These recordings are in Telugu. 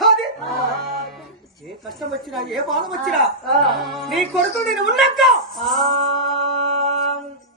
వచ్చాది ఏ కష్టం వచ్చినా ఏ బాధ వచ్చినా నీ కొడుకు నేను ఉన్నాక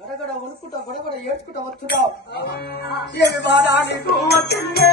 గడగడ వణుకుంటా గడగడ ఏడ్చుకుంటా వస్తున్నావు ఏమి బాధ నీకు వచ్చిందే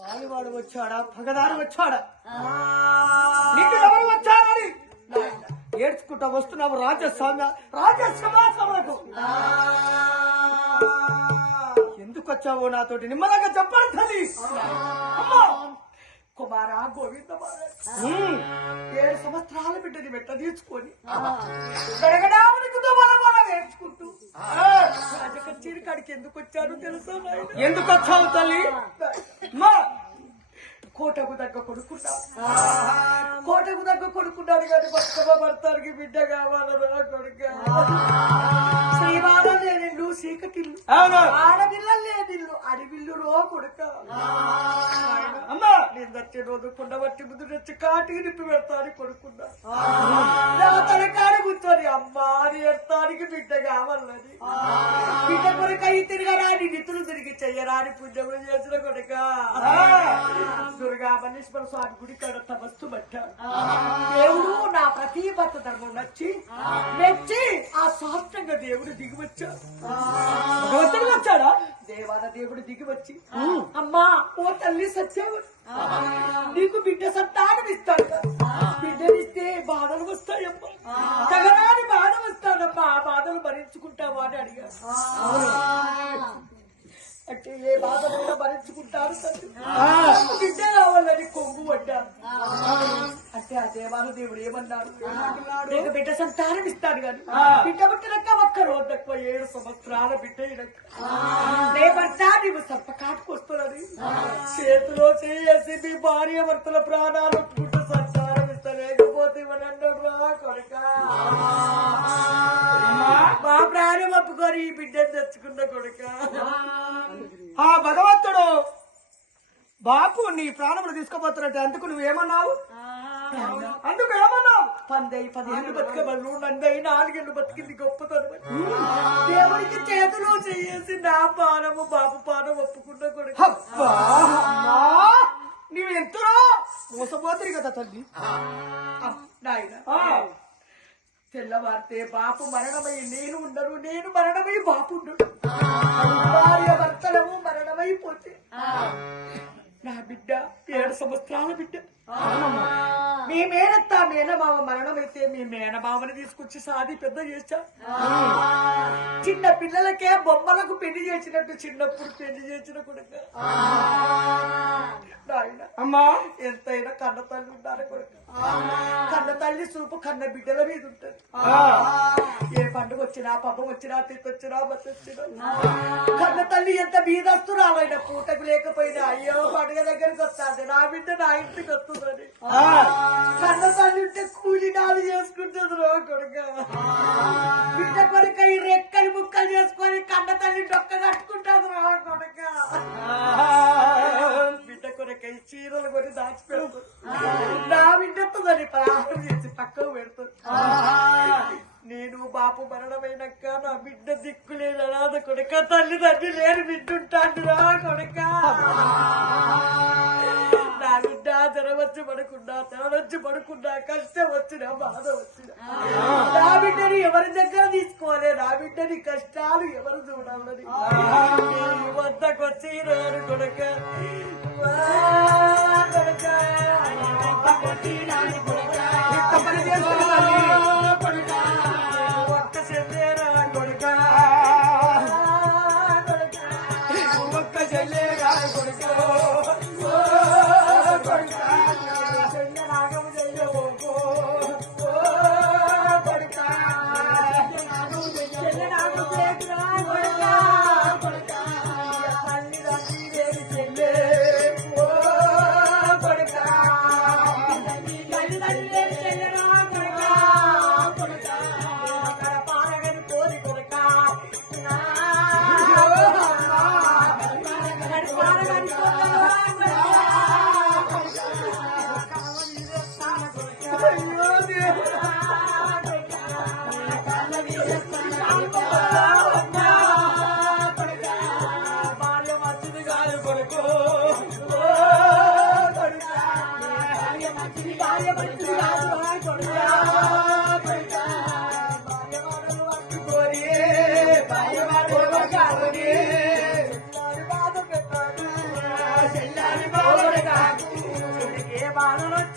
పాలివాడు వచ్చాడా పగదారు వచ్చాడా నీకు ఎవరు వచ్చారని ఏడ్చుకుంటా వస్తున్నావు రాజసభకు ఎందుకు వచ్చావో నాతోటి నిమ్మలంగా చెప్పండి తల్లి కుమారా గోవింద 7 సంవత్సరాల బిడ్డని వెంట తీసుకొని గడగడానికి నేర్చుకుంటూ చీరికాడికి ఎందుకు వచ్చాను తెలుసా ఎందుకు వచ్చావు తల్లి కోటకు దగ్గర కొడుకున్నాడు కానీ భర్తగా భర్తానికి బిడ్డ కావాలరా కొడుక శ్రీవారం లేనిల్లు చీకటిల్లు ఆడపిల్లలు లేనిల్లు అడివిల్లు రో కొడుక అమ్మా నేను వచ్చే రోజు కుండ బట్టి ముందు వచ్చి కాటికి నిప్పి పెడతాను కొడుకున్నా తనకాడు కూర్చొని అమ్మాని ఎడతానికి బిడ్డ కావాలని బిడ్డ కొడుక ఈ తిరగరాని నిధులు తిరిగి చెయ్యరాని పుణ్యములు చేసిన కొడుక దుర్గా మల్లేశ్వర స్వామి గుడి కాడ తమస్తు పట్టాడు దేవుడు నా ప్రతి భర్త ధర్మం మెచ్చి ఆ శాస్త్రంగా దేవుడు దిగివచ్చాడు భగవంతుడు వచ్చాడా దేవాల దేవుడు దిగి వచ్చి అమ్మా ఓ తల్లి సత్యవు నీకు బిడ్డ సంతానం ఇస్తాడు బిడ్డనిస్తే బాధలు వస్తాయమ్మా తగరాని బాధ వస్తానమ్మా ఆ బాధలు భరించుకుంటావా అని అడిగాడు అంటే ఏ బాధ భరించుకుంటారు బిడ్డ కావాలని కొంగు పడ్డాను అంటే ఆ దేవాల దేవుడు ఏమన్నాడు నీకు బిడ్డ సంతానం ఇస్తాడు కానీ బిడ్డ పుట్టినాక ఒక్క రోజు తక్కువ 7 సంవత్సరాల బిడ్డ లేబట్టా నీవు సర్పకాటుకు వస్తున్నది చేతిలో చేసి మీ భార్య భర్తల ప్రాణాలు ఒప్పుకుంటూ సంతానం ఇస్తలేకపోతే ఇవ్వనన్నాడు రా కొడుక మా ప్రాణం ఒప్పుకొని ఈ బిడ్డను తెచ్చుకున్న కొడుక ఆ భగవంతుడు బాపు నీ ప్రాణములు తీసుకోపోతున్నట్టు అందుకు నువ్వేమన్నావు అందుకు ఏమన్నావు 15 బతుకబళ్ళు 4 బతికింది గొప్పతనం దేవుడికి చేతులు చేసి నా పానము బాపు పానం ఒప్పుకున్న కొడుకు నీవు ఎంతలో మోసపోతుంది కదా తల్లి నాయన తెల్లవారితే బాపు మరణమై నేను ఉండను నేను మరణమై బాపు ఉండడు భార్య భర్తలము మరణమైపోతే నా బిడ్డ 7 సంవత్సరాల బిడ్డ మీ మేనత్త మేనమావ మరణమైతే మీ మేనమావని తీసుకొచ్చి సాది పెద్ద చేశా చిన్న పిల్లలకే బొమ్మలకు పెళ్లి చేసినట్టు చిన్నప్పుడు పెళ్లి చేసిన కొడుక నాయన అమ్మా ఎంతైనా కన్న తల్లి ఉండాలి కొడుక కన్న తల్లి చూపు కన్న బిడ్డల మీద ఉంటది ఏ పండుగ వచ్చినా పబ్బం వచ్చినా తిట్టొచ్చినా బస్సు వచ్చినా కన్న తల్లి ఎంత బీదస్తురాలైన పూటకు లేకపోయినా అయ్యో పండుగ దగ్గరికి వస్తాది నా బిడ్డ నా ఇంటికి వస్తుందని కన్న తల్లి ఉంటే కూలినాలు చేసుకుంటుంది రో కొడుక బిడ్డ కొడుక ఈ రెక్కలు ముక్కలు చేసుకొని కన్న తల్లి డొక్క కట్టుకుంటుంది రో కొడుక బిడ్డ కొడుక ఈ చీరలు కొని దాచిపెడుతుంది నా బిడ్డతుందని ప్రారంభం చేసి పక్కకు పెడుతుంది నేను బాపు మరణమైనాక నా బిడ్డ దిక్కులేని అనాథ కొడుక తల్లిదండ్రి లేని బిడ్డ ఉంటాను రా కొడుక నా బిడ్డ జ్వరం వచ్చి పడుకున్నా తేడొచ్చి పడుకున్నా కష్టం వచ్చినా బాధ వచ్చినా నా బిడ్డని ఎవరి దగ్గర తీసుకోవాలి నా బిడ్డని కష్టాలు ఎవరు చూడాలని వద్దకు వచ్చి రాను కొడుక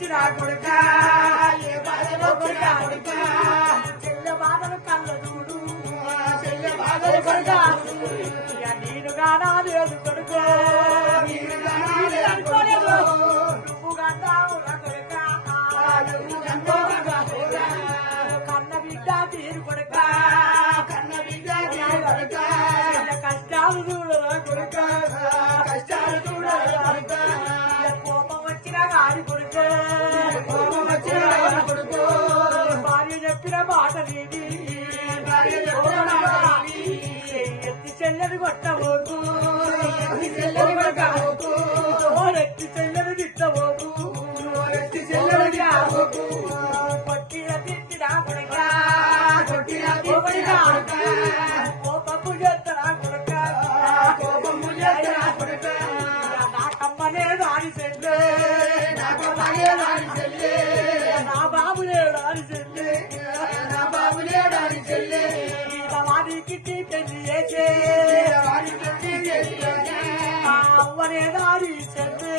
వచ్చిన కొడుక ఏ బాధలో కొడుక చెల్లె బాధలు కళ్ళ చూడు చెల్లె బాధలు కొడుక నేను గానా లేదు కొడుక నువ్వు గంటావు కొడుక కన్న బిడ్డ తీరు కొడుక కన్న బిడ్డ కొడుక కష్టాలు చూడరా కొడుక కష్టాలు చూడరా కోపం వచ్చిన గాడి కొడుక కోపం వచ్చిన గాడి కొడుక భార్య చెప్పిన మాట నీది ఎత్తి చెల్లెలు కొట్టబోకు ఎత్తి చెల్లెలు కొట్టబోకు ఎత్తి చెల్లెలు తిట్టబోకు ఎత్తి చెల్లెలు తిట్టబోకు కొట్టిన తిట్టిన కొడుక కొట్టిన తిట్టిన కొడుక కోపము చేస్తారా కొడుక కోపము చేస్తారా కొడుక నాకమ్మనే రాని చెల్లె నాకమ్మనే రాని చెల్లె నా బాబులే రాని చెల్లె నా బాబులే రాని చెల్లె వారికి పెళ్లి చేసే అవ్వనే రాని చెల్లె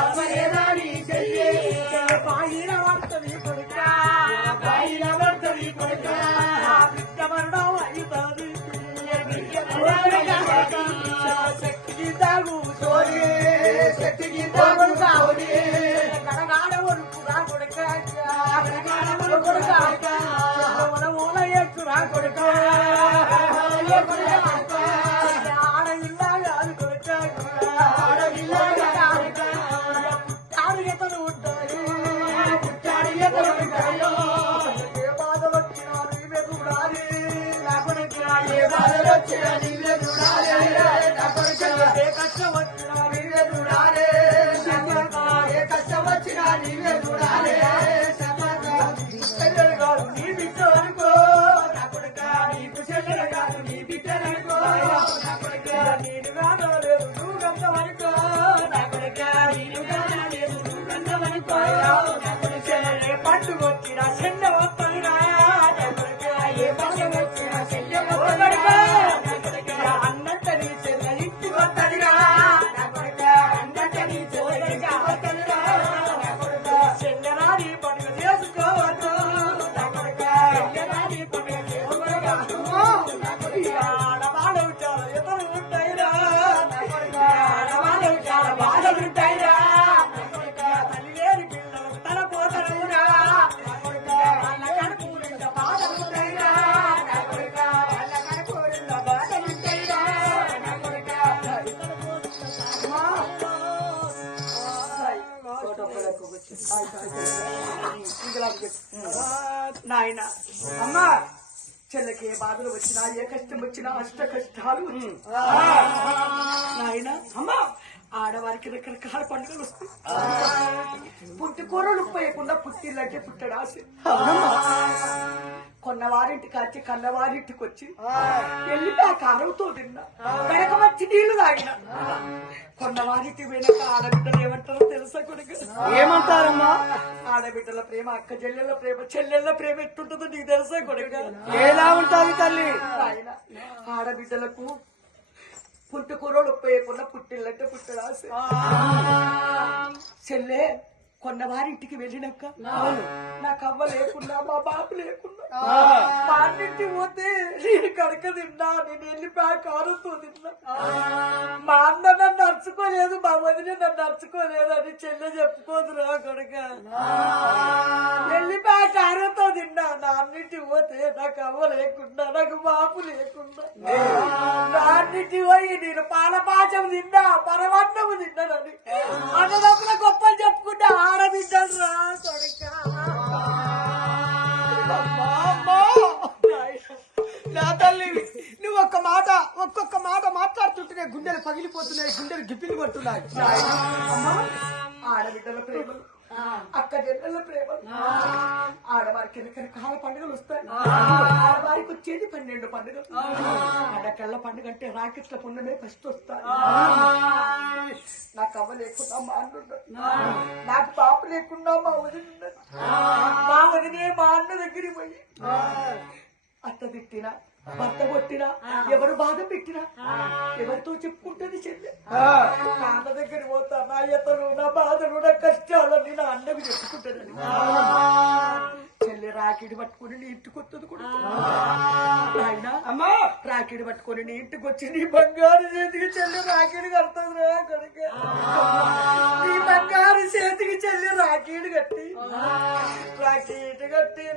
అవ్వనే రాని చెల్లె బాయిన పడుతుంది కొడుక బాయిన పడుతుంది కొడుక బిడ్డ మరణం అవుతుంది శక్తికి తాగు సోరి శక్తికి తాగు కావుని కడగాడ వరుకురా కొడుక కొడుక మూల ఎక్కురా కొడుక ఆడవిల్లా కాదు కొడుక ఆడవిల్లా పుట్టాడు ఎతలు ఉంటాయి పుట్టాడు ఎతలు ఉంటాయో ఏ బాధలు వచ్చినా నీవే చూడాలి నా కొడుక ఏ బాధలు వచ్చినా నీవే చూడాలి నా కొడుక ఏ కష్టం వచ్చినా నీవే చూడాలి ఏ కష్టం వచ్చినా నీవే చూడాలి చెల్లెలు కాదు నీ బిడ్డ అనుకో నా కొడుక నీకు చెల్లెలు కాదు నీ బిడ్డ అనుకో నా కొడుక నేను కానలేదు నువ్వు గంధమనుకో నా కొడుక నేను కానలేదు నువ్వు గంధమనుకో నా కొడుక ఏ పండుగ వచ్చినా చెల్లె వస్తుందిరా నా కొడుక ఏ పండుగ వచ్చినా చెల్లె వస్తుందిరా నా కొడుక అన్నంత నీ చెల్లె ఇంటికి వస్తుందిరా నా కొడుక అన్నంత నీ చెల్లె ఇంటికి వస్తుందిరా నా కొడుక చెల్లెరా నీ పండుగ చేసుకోవద్దు నా కొడుక చెల్లెరా నీ పండుగ చేసుకోవద్దు నా కొడుక ఆడవాళ్ళు చాలా ఎదురు ఉంటాయిరా నా కొడుక ఆడవాళ్ళు చాలా బాధలు ఉంటాయిరా నా కొడుక తల్లి లేని పిల్లలు తన పోతరురా నా కొడుక వాళ్ళ కడుపు నిండా బాధలు ఉంటాయిరా నా కొడుక వాళ్ళ కడుపు నిండా బాధలు ఉంటాయిరా నా కొడుక నాయన అమ్మా చెల్లకి ఏ బాధలు వచ్చినా ఏ కష్టం వచ్చినా అష్ట కష్టాలు నాయన అమ్మా ఆడవారికి రకరకాల పండుగలు వస్తాయి పుట్టి కూరలు పోయకుండా పుట్టిల్లంటే పుట్టడాసి కొన్నవారింటికి వచ్చి కన్నవారింటికి వచ్చి వెళ్ళిపోయి ఆ కారంతో తిన్నా వెనక వచ్చి నీళ్లు తాగిన కొన్నవారింటి వెనక ఆడబిడ్డలు ఏమంటారో తెలుసా కొడుకు ఏమంటారమ్మా? ఆడబిడ్డల ప్రేమ అక్క చెల్లెళ్ళ ప్రేమ చెల్లెళ్ళ ప్రేమ ఎట్టుంటుందో నీకు తెలుసా కొడుకు ఎలా ఉంటుంది తల్లి? ఆయన ఆడబిడ్డలకు పుట్టుకూరలు ఉప్పేయకుండా పుట్టిల్లంటే పుట్టడాసి చెల్లె కొన్నవారింటికి వెళ్ళినాక నాకు అవ్వ లేకుండా మా బాబు లేకుండా మా అన్నింటి పోతే నేను కడక తిన్నా నేను వెళ్ళిపోయి కారుతో తిన్నా మా అన్న నన్ను నడుచుకోలేదు మా వదిన నన్ను నడుచుకోలేదు అని చెల్లె చెప్పుకోదురా కొడుక వెళ్ళిపోయి కారుతో తిన్నా నా అన్నింటి పోతే నాకు అవ్వ లేకుండా నాకు బాబు లేకుండా నా అన్నింటి పోయి నేను పాలపాచం తిన్నా పరమాన్నము తిన్నానని అన్నదప్పుల గొప్పలు చెప్పుకుంటా ఆడబిడ్డలు రా కొడుక నా తల్లి నువ్వు ఒక్కొక్క మాట మాట్లాడుతుంటేనే గుండెలు పగిలిపోతున్నాయి, గుండెలు గిప్పిలు పడుతున్నాయి. ఆడబిడ్డల ప్రేమ అక్క చెల్లెళ్ళ ప్రేమ ఆడవారికి రకరకాల పండుగలు వస్తాయి. ఆడవారికి వచ్చేది 12 పండుగలు. ఆడకళ్ళ పండుగ అంటే రాకెట్ల పుణ్యమే ఫస్ట్ వస్తాయి. నాకు అవ్వ లేకుండా మా అన్నున్నాడు, నాకు పాప లేకుండా మా వదిన ఉన్నది. మా వదినే మా అన్న దగ్గరికి పోయి అత్త తిట్టినా భర్త కొట్టినా ఎవరు బాధ పెట్టినా ఎవరితో చెప్పుకుంటుంది చెల్లె నాన్న దగ్గర పోతా నా ఎతను నా బాధలు నా కష్టాలని నా అన్నకు చెప్పుకుంటానని చెల్లె రాకిడి పట్టుకుని నీ ఇంటికి వస్తుంది కూడా ఆయన అమ్మా రాకిడి పట్టుకుని నీ ఇంటికి వచ్చి నీ బంగారు చేతికి చెల్లి రాకిడి కడుతుంది రా కనుక నీ బంగారు చేతికి చెల్లి రాకిడి కట్టి రాకిడి కట్టి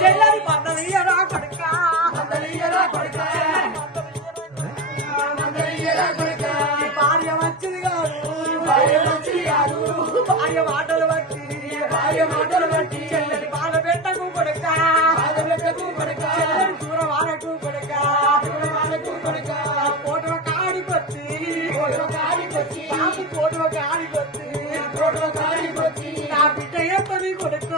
చెల్లని మందలియరా కొడుక భార్య మంచిది కాదు భార్య మాటలు బట్టి చెల్లని బాధ పెట్టకు కొడుక చెల్లని దూరం ఆడకు కొడుక ఫోటో కాడికొచ్చి నా బిడ్డ ఎంతది కొడుక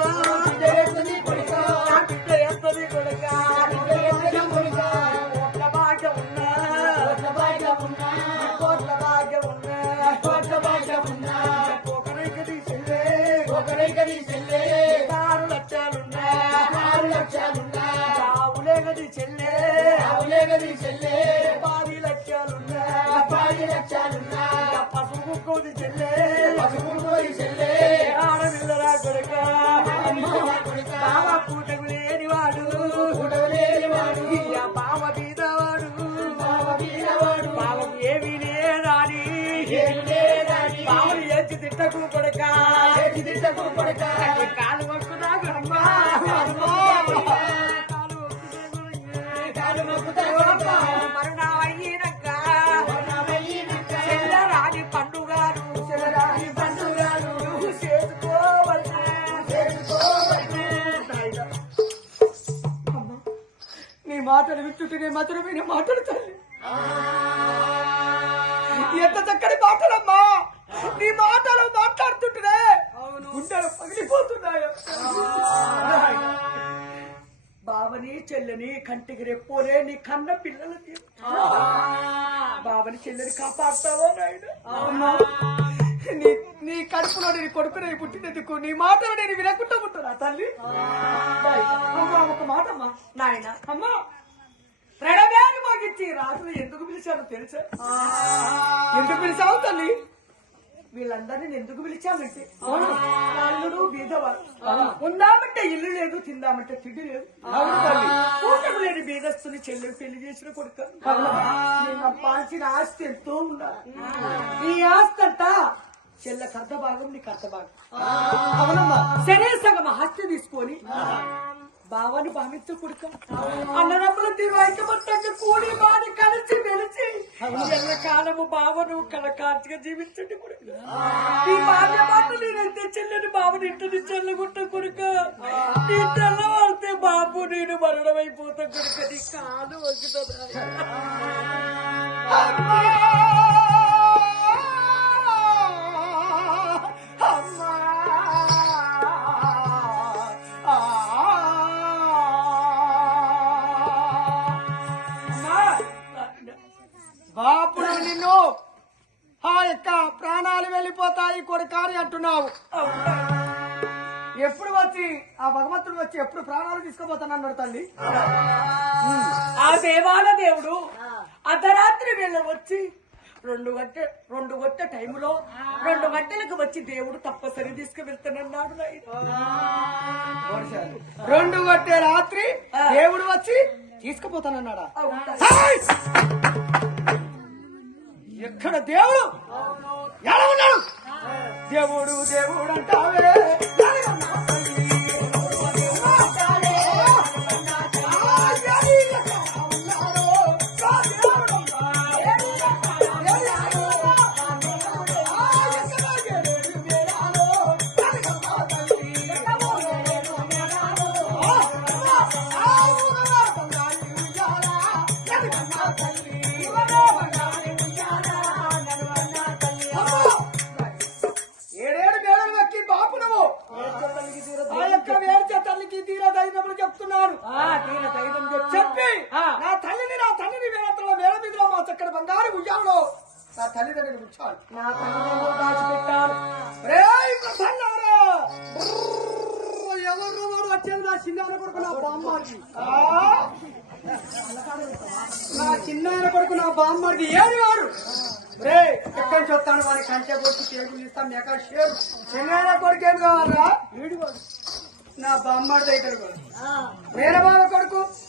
ఆడపిల్లరా కొడుక బావ పూటకు లేనివాడు బావ బీదవాడు బావకు ఏమీ లేదాని బావని ఎచ్చి తిట్టకు కొడుక కాలు మొక్కుతా మరణమైనాక చెల్లరాని పండుగారు నీ మాటలు వింటుంటే నీ మధురమైన మాటలు తల్లి ఎంత చక్కని మాటలమ్మా నీ మాటలు మాట్లాడుతుంటే గుండెలు పగిలిపోతున్నాయో బావని చెల్లని కంటికి రెప్పోలే నీ కన్న పిల్లలకి బావని చెల్లని కాపాడుతావో నాయుడు నీ కడుపులో నీ కొడుకునే పుట్టినందుకు నీ మాటలు నేను వినకుండా ఉంటున్నా తల్లి ఒక మాట అమ్మా నాయన అమ్మా ప్రణవేని మాకిచ్చి రాత్రి ఎందుకు పిలిచారో తెలుసా ఎందుకు పిలిచావు తల్లి వీళ్ళందరినీ నేను ఎందుకు పిలిచామంటే అల్లుడు బీదవాడు ఉందామంటే ఇల్లు లేదు, తిందామంటే తిండి లేదు. కూటమి లేని బీదస్తుని చెల్లెలు పెళ్లి చేసిన కొడుక నేను పాల్చిన ఆస్తి ఎంతో ఉండాలి. ఈ ఆస్తి అంతా చెల్లెకి అర్ధ భాగం, నీకు అర్ధ భాగం. అవునమ్మా. సరే సగం ఆస్తి తీసుకొని బావని భావించు కొడుక అన్నదమ్ముల తీర్వాయికమంతంగా కూడి బాడి కలిసి మెలిసి ఎల్లకాలము బావను కలకాంతిగా జీవించండి కొడుక. ఈ భార్య మాటలు నేనైతే చెల్లెని బావని ఇంటిని చెల్లగుట్ట కొడుక. నీ తెల్లవారితే బాబు నేను మరణమైపోతా కొడుక. నీ కాలు వగ్గుతుందా? బాపుడు నిన్ను ఆ యొక్క ప్రాణాలు వెళ్ళిపోతాయి కొడుకాని అంటున్నావు. ఎప్పుడు వచ్చి ఆ భగవంతుడు వచ్చి ఎప్పుడు ప్రాణాలు తీసుకుపోతానన్నాడు తల్లి. ఆ దేవాల దేవుడు అర్ధరాత్రి వేళ వచ్చి 2 గంటల టైములో 2 గంటలకు వచ్చి దేవుడు తప్పసరి తీసుకువెళ్తానన్నాడు. 2 గంటల రాత్రి దేవుడు వచ్చి తీసుకుపోతానన్నాడా? ఎక్కడ దేవుడు ఎలా ఉన్నాడు? దేవుడు దేవుడు అంటావే చెప్తున్నాను. చెప్పి నా తల్లిని వేళలో వేల మీదలో మా చక్కటి బంగారు ఉయ్యాలో నా తల్లిదండ్రులు ఉంచాలి. నా తల్లిదండ్రులు దాచిపెట్టాను. ఎవరు వాడు వచ్చేది? నా చిన్నాన్న కొడుకు నా బామ్మడిది. నా చిన్నాన్న కొడుకు నా బామ్మడిది. ఏది వాడు? రే ఎక్కడి నుంచి వస్తాను? వాడి కంచె కొడుకు టేబుల్ ఇస్తాను. ఎక్కడ షేర్ చిన్నాన్న కొడుకు ఏం కావాలరా? వీడు వాడు నా బామ్మడి దగ్గర. వేరే వాళ్ళ కొడుకు